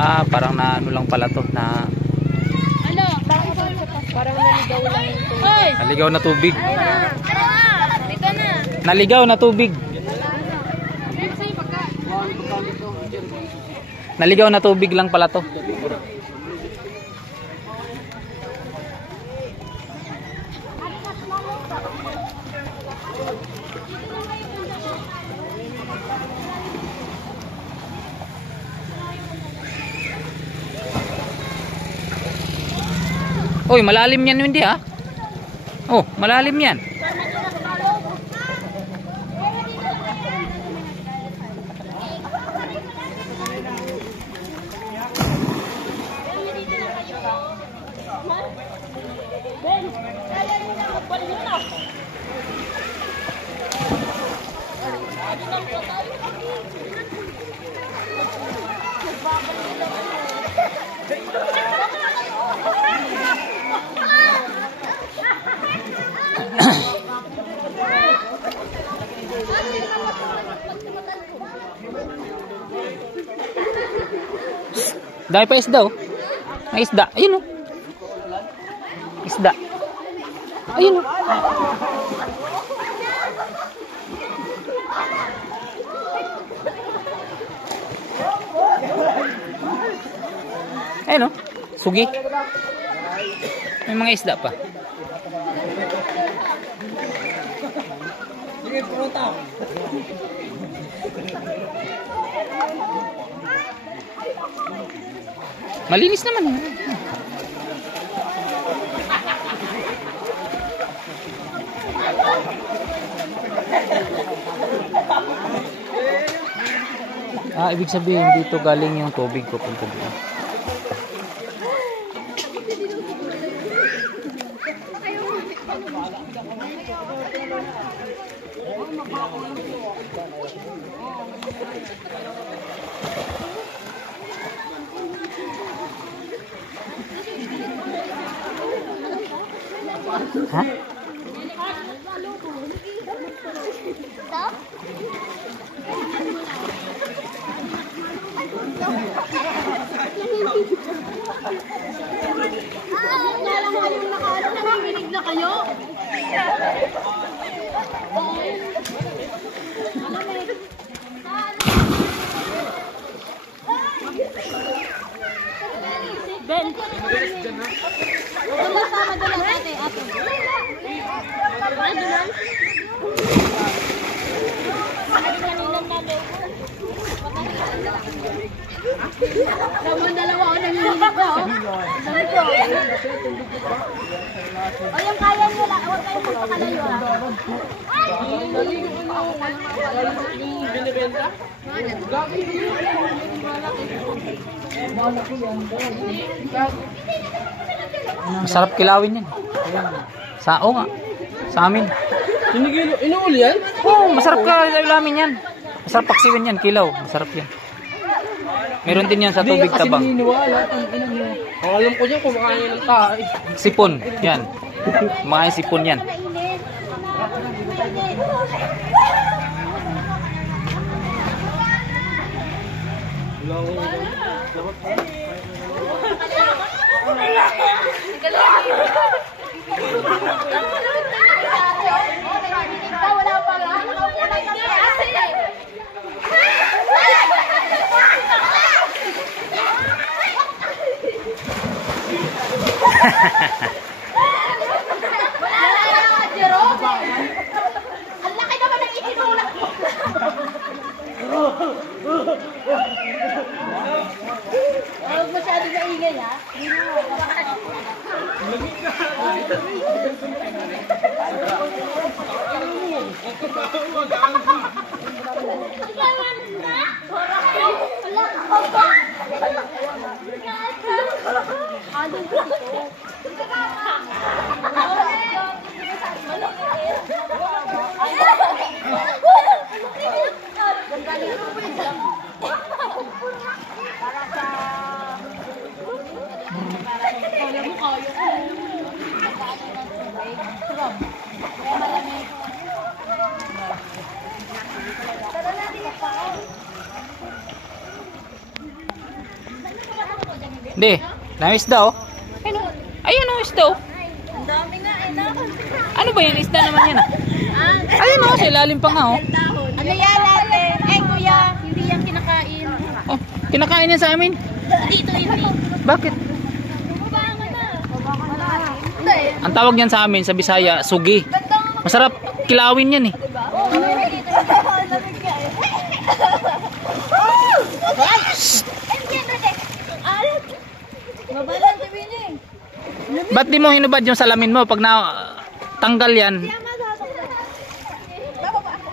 Ah, parang na ano lang pala to na Ano? Parang naligaw lang ito. Hoy! naligaw na tubig. Dito na. Naligaw na tubig. Naligaw na tubig lang pala to. Uy, malalim yan hindi ha? Oh, malalim yan. Dahil pa isda oh. May isda. Ayun oh. Isda. Ayun oh. Ayun oh. Sugi. May mga isda pa. Sige, pruta. Malinis naman. Ah, ibig sabihin dito galing yung tubig ko punta dito. Ha? Na kayo? Ben. Wala sama doon ate. Ay, doon. Naman dalawa ako nanginginig ko. Sabi ko. O yung kaya nyo lang, huwag kayong magpakalayo ha. Binibenta? Masarap kilawin yan. Sao nga. Sa amin. Inuuli yan? Oo, masarap kilawin yan. Masarap paksiwin yan, kilaw. Masarap yan. Meron din yan sa tubig tabang. Hindi kasi ang alam ko dyan, kumakain ng tayo. Sipon, yan. Mga sipon yan. Wala pa lang. Wala na Jero. Ang laki naman ng itinulak mo. Huwag masyado maingay ha. Tara natin Hindi. Dami isda oh. Ayun oh. Ayun oh isda oh. Ang dami nga eh. Ano ba yan? Isda naman yan ah. Ayun oh. Sa ilalim pa nga oh. Ano yan ate? Eh kuya, hindi yan kinakain. Oh, kinakain yan sa amin. Dito hindi. Bakit? Bumaba na. Hindi. Ang tawag niyan sa amin sa Bisaya, sugi. Masarap kilawin yan eh. Oo, dito. Lamig ka eh. Mabalan si Winnie. Ba't di mo hinubad yung salamin mo pag na tanggal yan?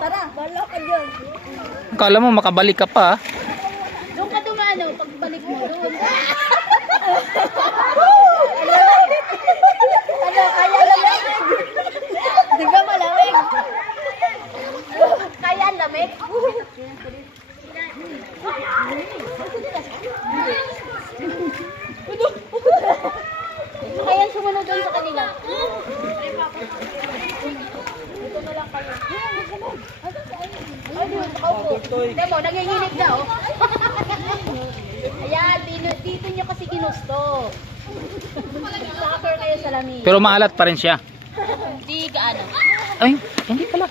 Tara, bala ka dyan. Akala mo makabalik ka pa. Doon ka dumano, pagbalik mo doon. Ano, kaya lamig? Di ba malamig? Kaya lamig? Kaya sumunod doon sa kanila. Dito na lang kayo. Demo, nanginginig na oh. Ayan, dito nyo kasi ginusto. Soccer kayo sa lamig. Pero maalat pa rin siya. Di gaano. Ay, hindi pala.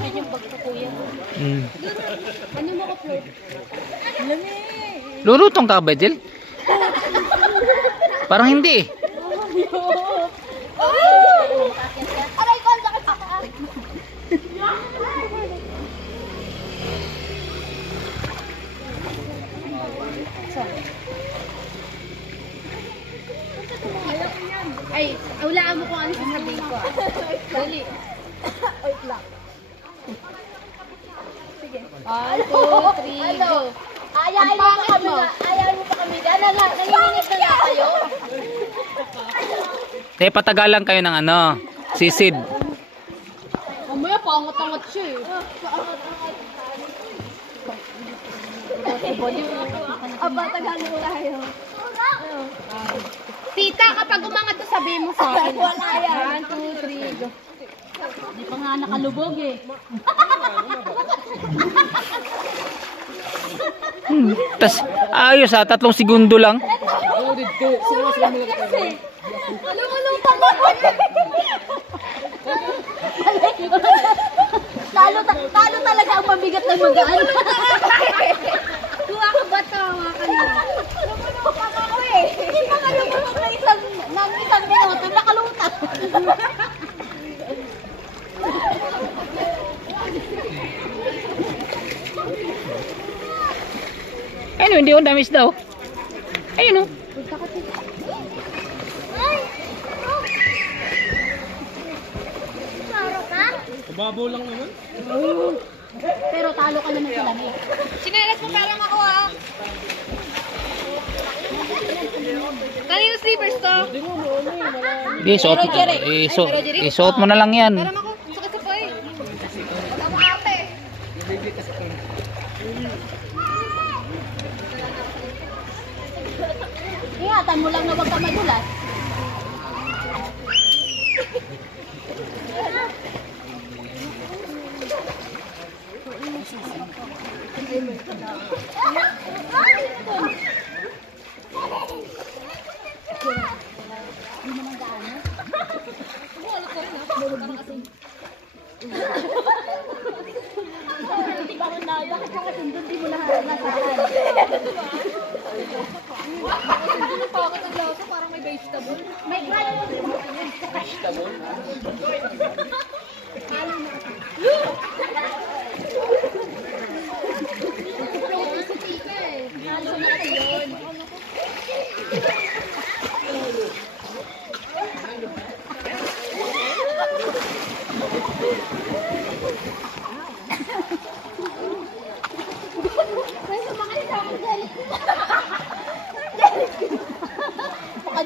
Ay, yung bag ko kuya. Ano mo upload? Lamig. Lulutong ka ba, Jel? Parang hindi eh. Aray ko, ang sakit ako. Ay, ulaan mo kung ano sasabihin ko. Dali. Wait lang. Sige. 1, 2, 3, go. Ayayin mo pa kami na. Ayayin mo pa kami na. Nanginginig na nga kayo. Patagalan kayo ng ano, sisid. Mamaya pangat-angat siya eh. Aba, Tagalog tayo. Tita, kapag umangat to sabihin mo sa akin. Wala yan. 1, 2, 3, go. Hindi pa nga nakalubog eh. Tas ayos ha, 3 segundo lang. Alung-alung pa ba? Talo talaga ang mabigat ng magaan. Kuha ka ba tawa ka na? Lumunok ako eh. Hindi pa nga lumunok ng isang minuto. Nakalungkat. Ayun, hindi ko damis daw. Ayun oh. Babaw lang naman. Pero talo ka naman sa lamig. Sinelas mo parang ako ah. Kanino sleepers to? Di, isuot mo na lang yan. Parang ako, sakit sa poy. Wala mo ate. Ingatan mo lang na wag ka madulas. May vegetable.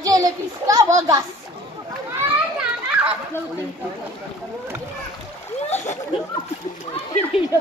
Jellyfish ka, wagas. Hindi na